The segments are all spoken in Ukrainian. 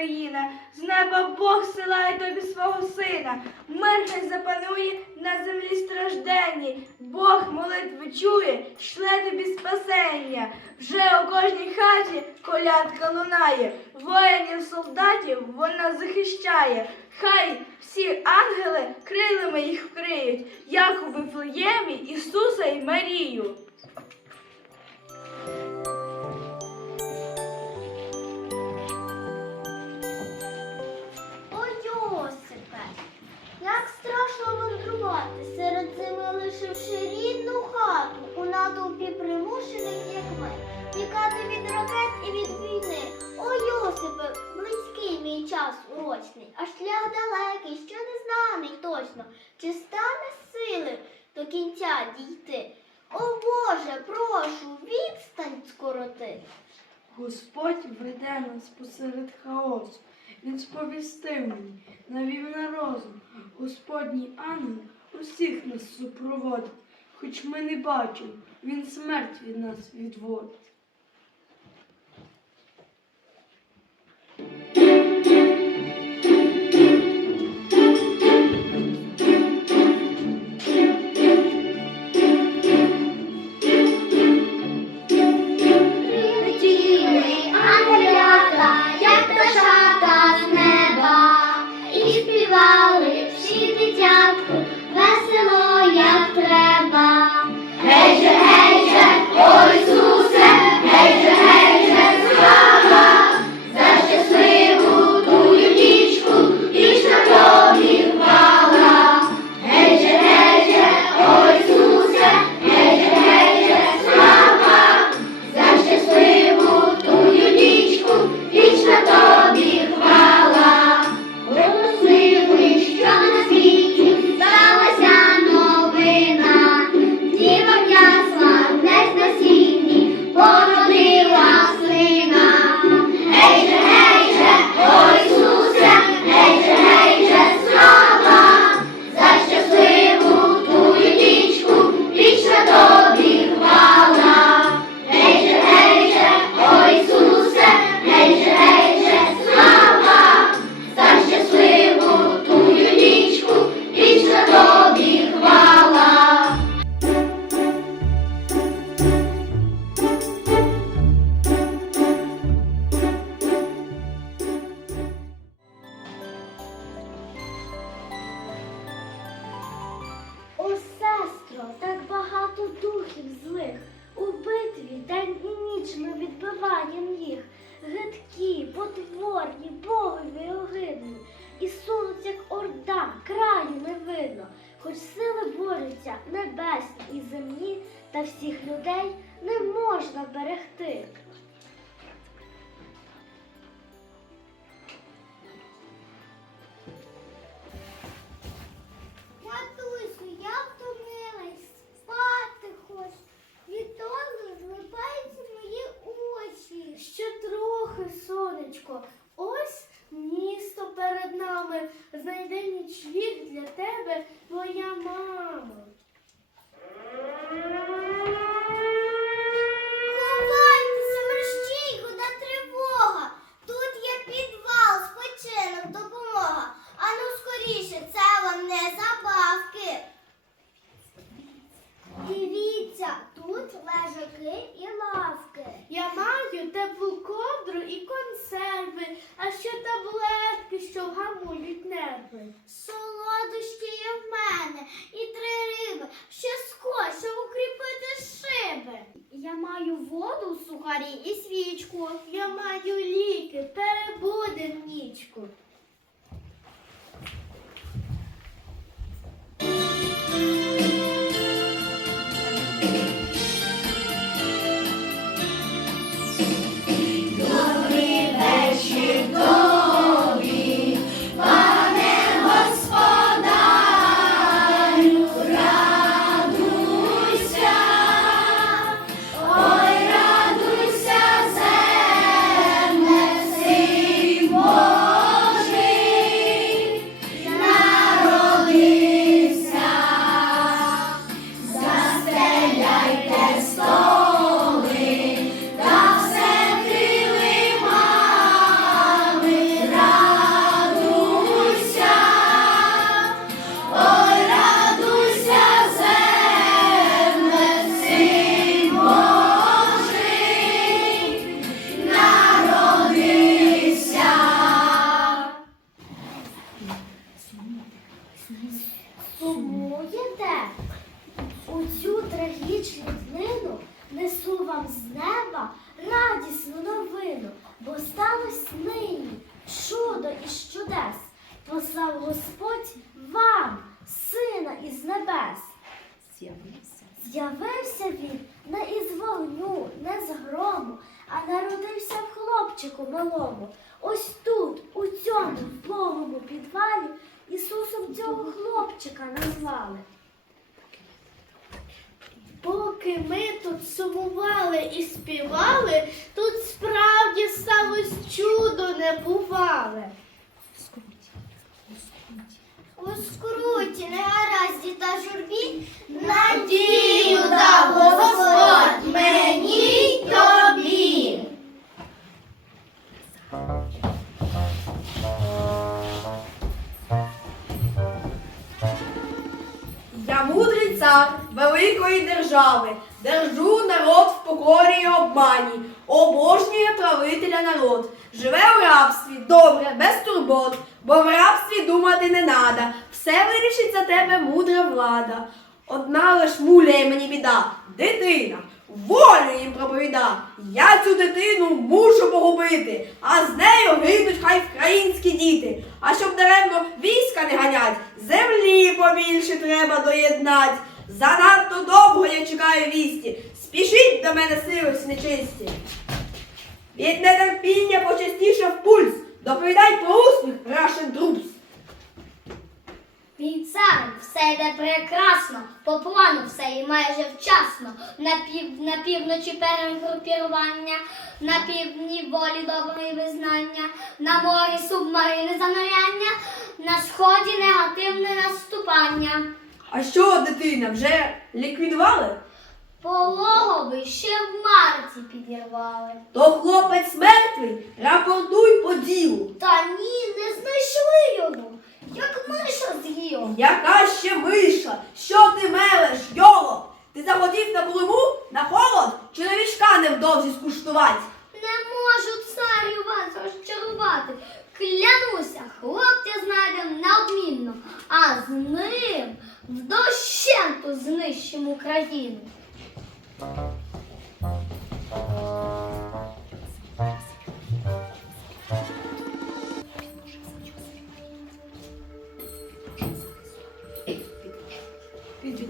Україна, з неба Бог силає тобі свого сина. Мир хай запанує на землі стражденні. Бог молитви чує, шле тобі спасення. Вже у кожній хаті колядка лунає, воїнів, солдатів вона захищає. Хай всі ангели крилами їх вкриють, як у Вифлеємі Ісуса і Марію. Точно, чи стане сили до кінця дійти. О Боже, прошу, відстань скороти. Господь веде нас посеред хаосу. Він сповістив мені, навів на розум. Господній ангел усіх нас супроводить, хоч ми не бачимо, він смерть від нас відводить. Матусю, я втомилась, спати хочу. Від того злипаються мої очі. Ще трохи, сонечко. Ось місто перед нами. Знайде нічліг для тебе що вгамують нерви. Солодощі є в мене і три риби, ще скотч, укріпити шиби. Я маю воду сухарі і свічку. Я маю ліки, перебудем нічку. Хлопчику малому. Ось тут, у цьому вбогому підвалі, Ісусом цього хлопчика назвали. Поки ми тут сумували і співали, тут справді сталося чудо небувале. У скруті, негаразді та журбі надію дав Господь мені й тобі. Цар великої держави, держу народ в покорі й обмані, обожнює правителя народ. Живе у рабстві, добре, без турбот, бо в рабстві думати не надо. Все вирішить за тебе мудра влада. Одна лиш муляє мені біда, дитина, волю їм проповіда. Я цю дитину мушу погубити, а з нею гинуть хай українські діти. А щоб даремно війська не ганять, землі побільше треба доєднать. Занадто довго я чекаю вісті. Спішіть до мене сили нечисті. Від нетерпіння почастішав пульс. Доповідай про успіх, Russian troops. Мій цар, все йде прекрасно, по плану все і майже вчасно. На, пів, на півночі перегрупірування, на півдні волі доброї визнання, на морі субмарини зануряння, на сході негативне наступання. А що, дитина, вже ліквідували? Пологовий ще в марці підірвали. То хлопець мертвий,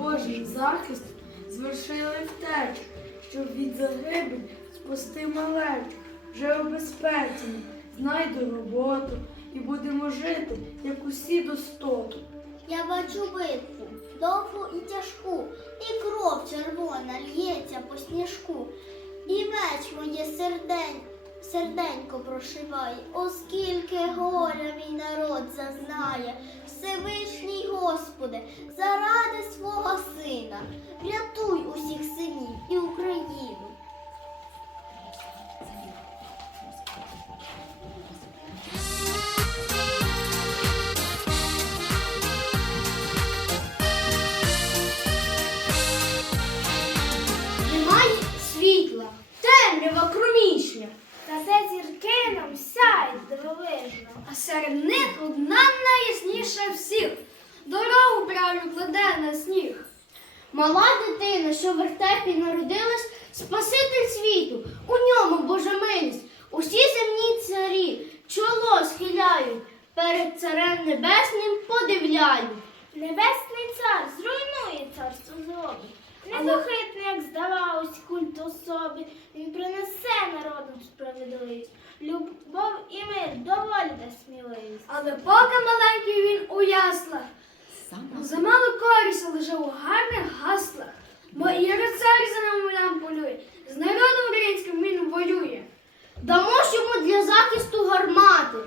Божий захист звершили втечу, щоб від загибель спасти малечу. Вже у безпеці знайду роботу і будемо жити, як усі достоту. Я бачу битву, довгу і тяжку, і кров червона л'ється по сніжку, і меч моє сердень, серденько прошиває, оскільки горя мій народ зазнає, Всевишній Господи, заради свого сина, рятуй усіх чоло схиляють, перед царем небесним подивляють. Небесний цар зруйнує царство злоби. Непохитний, як здавалось, культ особи, він принесе народам справедливість, любов і мир доволі та сміливість. Але поки маленький він у яслах, замало кориса лише у гарних гаслах, бо і цар за намулям полює, з народом українським він воює. Дамо ж йому для захисту гармати,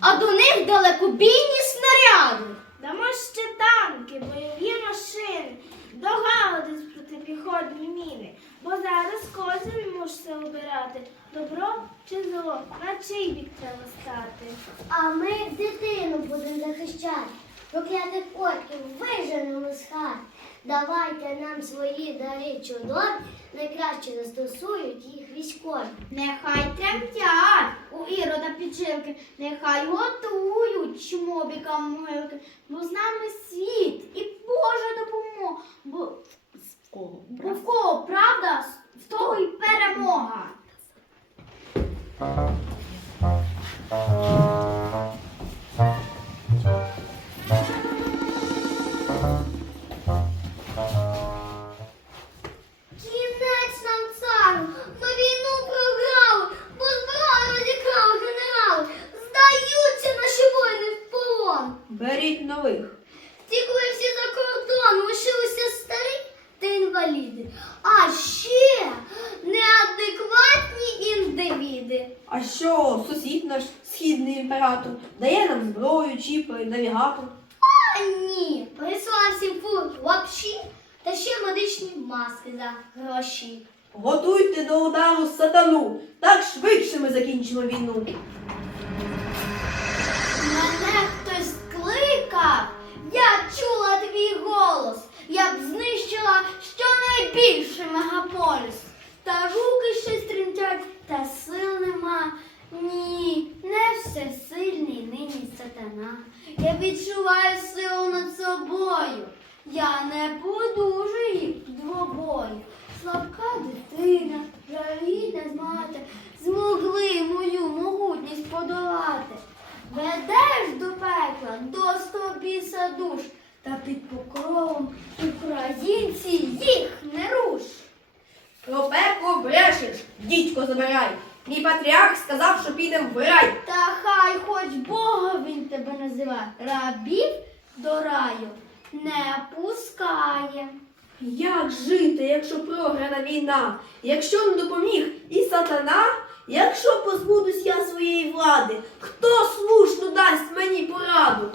а до них далекобійні снаряди. Дамо ще танки, бойові машини, догади з протипіхотні міни, бо зараз кожен мусить обирати добро чи зло, на чий бік треба стати. А ми дитину будемо захищати, проклятих орків виженемо з хат. Давайте нам свої дари чудові, найкраще застосують їх військові. Нехай тремтять у ірода піджилки, нехай готують чмобіка милки, бо з нами світ і Боже допомога, бо, З кого? бо в кого правда, що сусід наш східний імператор дає нам зброю, чіпи, навігатор? А ні, прислав всім фур лапші та ще медичні маски за гроші. Готуйте до удару сатану, так швидше ми закінчимо війну. Мене хтось кликав, я чула твій голос. Я б знищила щонайбільше мегаполіс. Та руки ще тремтять, та сил нема. Ні, не всесильний нині сатана. Я відчуваю силу над собою. Я не подужую в двобою. Слабка дитина, жалійна мати змогли мою могутність подолати. Ведеш до пекла до стобіса душ, та під покровом українці їх не руш. Про пекло брешеш, дідько забирай. Мій патріарх сказав, що підемо в рай. Та хай хоч Бога він тебе називає, рабів до раю не пускає. Як жити, якщо програна війна? Якщо не допоміг і сатана? Якщо позбудусь я своєї влади, хто слушно дасть мені пораду?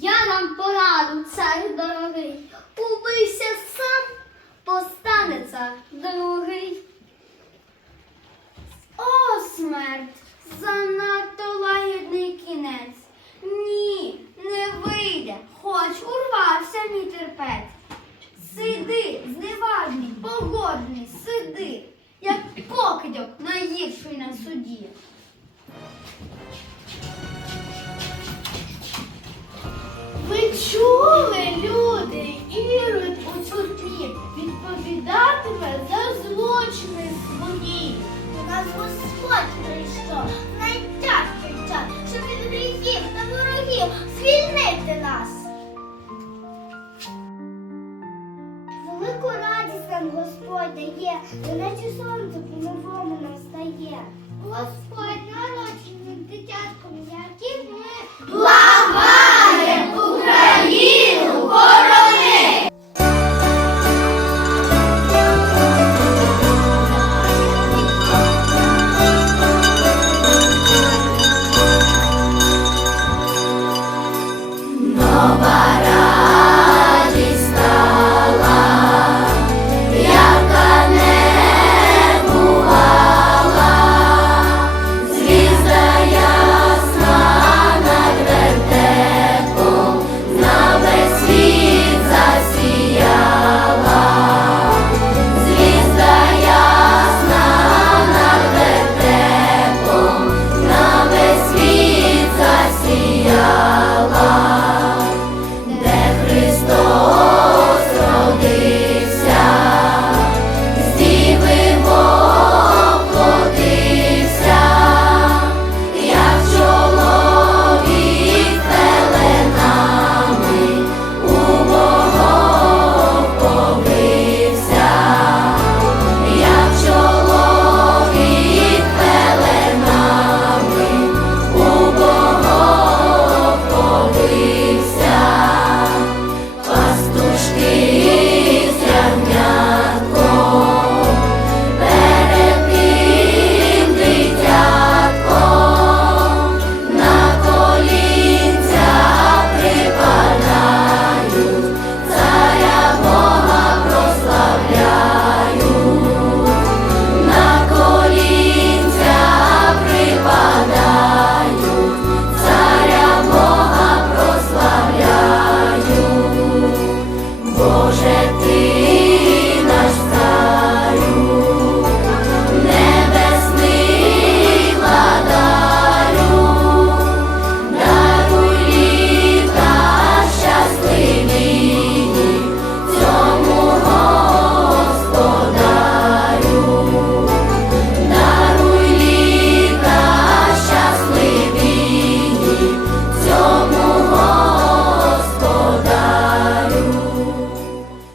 Я нам пораду, цар дорогий, убийся сам, постане цар другий. О, смерть, занадто лагідний кінець. Ні, не вийде, хоч урвався мій терпець. Сиди, зневажний, погодний, сиди, як покидьок найгірший на суді. Господь прийшов. в